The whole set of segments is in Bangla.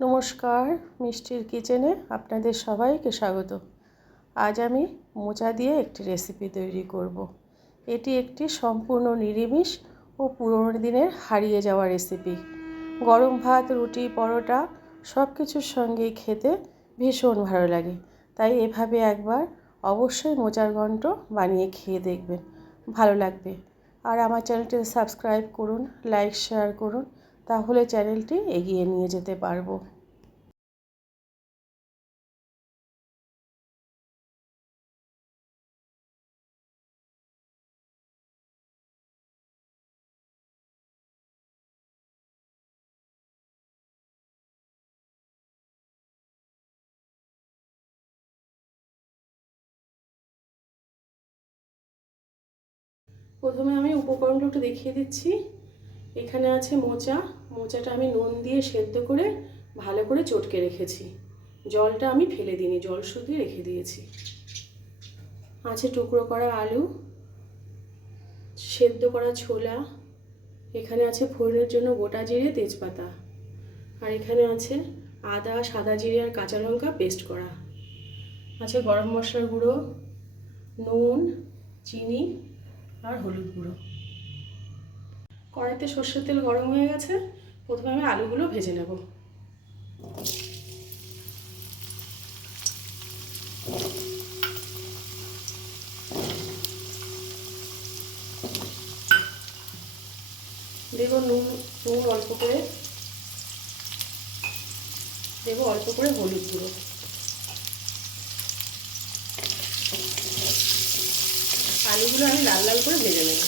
নমস্কার, মিষ্টির কিচেনে আপনাদের সবাইকে স্বাগত। আজ আমি মোচা দিয়ে একটি রেসিপি তৈরি করব। এটি একটি সম্পূর্ণ নিরামিষ ও পুরনো দিনের হারিয়ে যাওয়া রেসিপি। গরম ভাত, রুটি, পরোটা সব কিছুর সঙ্গেই খেতে ভীষণ ভালো লাগে। তাই এভাবে একবার অবশ্যই মোচার ঘন্ট বানিয়ে খেয়ে দেখবেন, ভালো লাগবে। আর আমার চ্যানেলটি সাবস্ক্রাইব করুন, লাইক শেয়ার করুন, তাহলে চ্যানেলটি এগিয়ে নিয়ে যেতে পারবো। প্রথমে আমি উপকরণটা একটু দেখিয়ে দিচ্ছি। এখানে আছে মোচা। মোচাটা আমি নুন দিয়ে সেদ্ধ করে ভালো করে চটকে রেখেছি। জলটা আমি ফেলে দিইনি, জল শুধু রেখে দিয়েছি। আছে টুকরো করা আলু, সেদ্ধ করা ছোলা, এখানে আছে ফোড়নের জন্য গোটা জিরে, তেজপাতা, আর এখানে আছে আদা, সাদা জিরে আর কাঁচা লঙ্কা পেস্ট করা। আছে গরম মশলার গুঁড়ো, নুন, চিনি আর হলুদ গুঁড়ো। কড়াইতে সর্ষের তেল গরম হয়ে গেছে। প্রথমে আমি আলুগুলো ভেজে নেব। দেব নুন অল্প করে, দেব অল্প করে হলুদ গুঁড়ো। আলুগুলো আমি লাল লাল করে ভেজে নেব।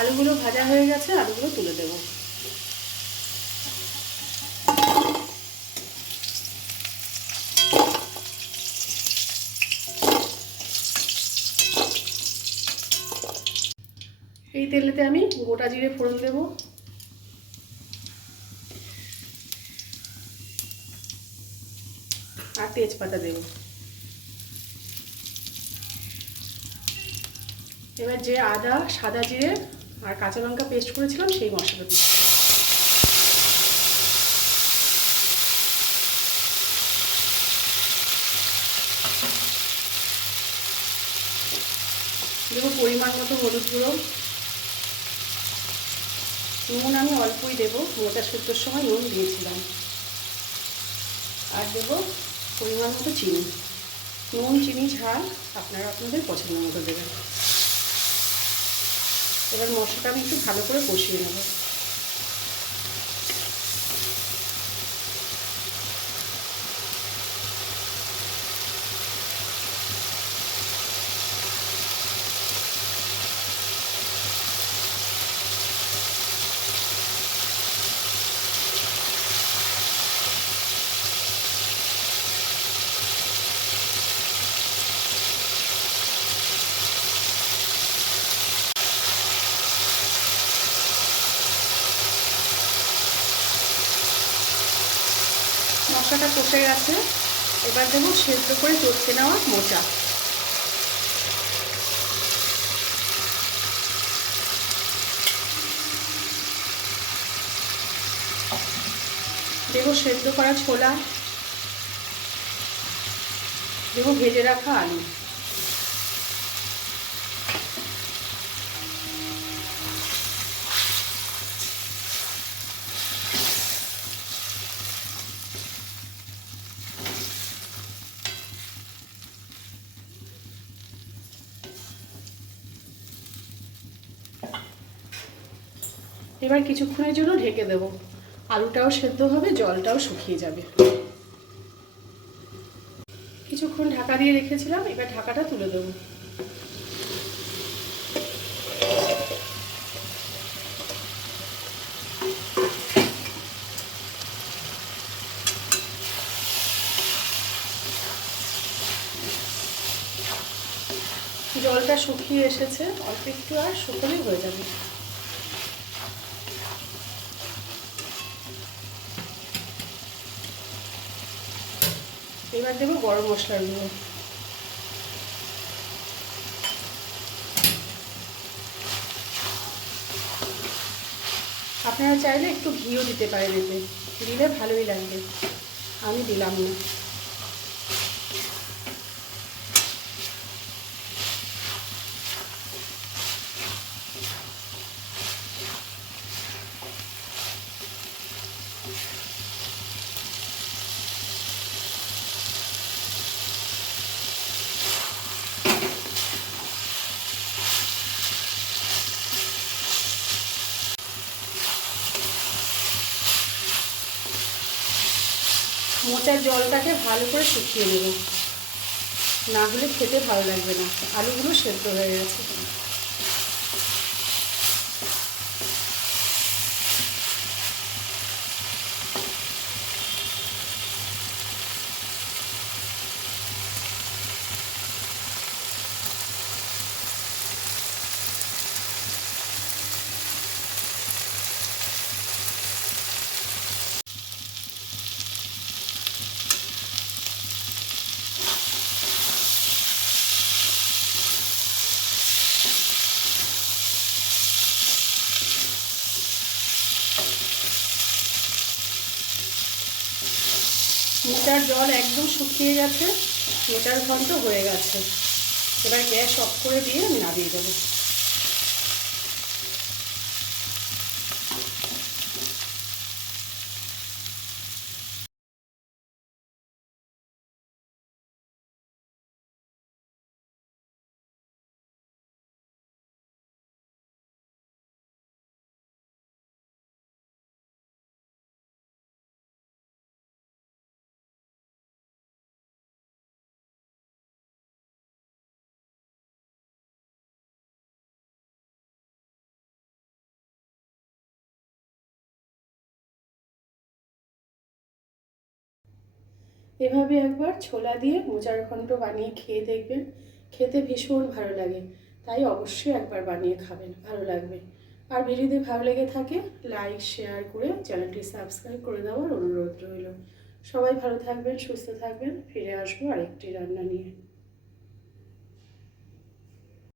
আলুগুলো ভাজা হয়ে গেছে, আলুগুলো তুলে দেব। এই তেলেতে আমি গোটা জিরে ফোড়ন দেব, আর তেজপাতা দেব। এবার যে আদা, সাদা জিরে আর কাঁচা লঙ্কা পেস্ট করেছিলাম সেই মশলা দিচ্ছি। দেবো পরিমাণ মতো হলুদ গুঁড়ো। নুন আমি অল্পই দেবো, মোচা সেদ্ধর সময় নুন দিয়েছিলাম। আর দেবো পরিমাণ মতো চিনি। নুন, চিনি, ঝাল আপনারা আপনাদের পছন্দ মতো দেবেন। এবার মশলাটা আমি একটু ভালো করে কষিয়ে নেব। মশলাটা কষে গেছে। এবার দেবো সেদ্ধ করে চটকে নেওয়া মোচা। দেবো সেদ্ধ করা ছোলা, দেবো ভেজে রাখা আলু। এবার কিছুক্ষণের জন্য ঢেকে দেব। আলুটাও সেদ্ধ হবে, জলটাও শুকিয়ে যাবে। কিছুক্ষণ ঢাকা দিয়ে রেখেছিলাম, এবার ঢাকাটা তুলে দেবো। জলটা শুকিয়ে এসেছে, অল্প একটু আর শুকোলেই হয়ে যাবে। এবার দেবো গরম মশলার গুঁড়ো। আপনারা চাইলে একটু ঘিও দিতে পারেন, এতে দিলে ভালোই লাগবে, আমি দিলাম না। মোচার জলটাকে ভালো করে শুকিয়ে নেব, না হলে খেতে ভালো লাগবে না। আলুগুলো সেদ্ধ হয়ে গেছে। মোচার জল একদম শুকিয়ে গেছে, মোচার ঘন্ট হয়ে গেছে। এবার গ্যাস অফ করে দিয়ে আমি নামিয়ে দেবো। এভাবে একবার ছোলা দিয়ে মোচার ঘন্ট বানিয়ে খেয়ে দেখবেন, খেতে ভীষণ ভালো লাগে। তাই অবশ্যই একবার বানিয়ে খাবেন, ভালো লাগবে। আর ভিডিওটি ভালো লেগে থাকে লাইক শেয়ার করে চ্যানেলটি সাবস্ক্রাইব করে দেওয়ার অনুরোধ রইল। সবাই ভালো থাকবেন, সুস্থ থাকবেন। ফিরে আসবো আরেকটি রান্না নিয়ে।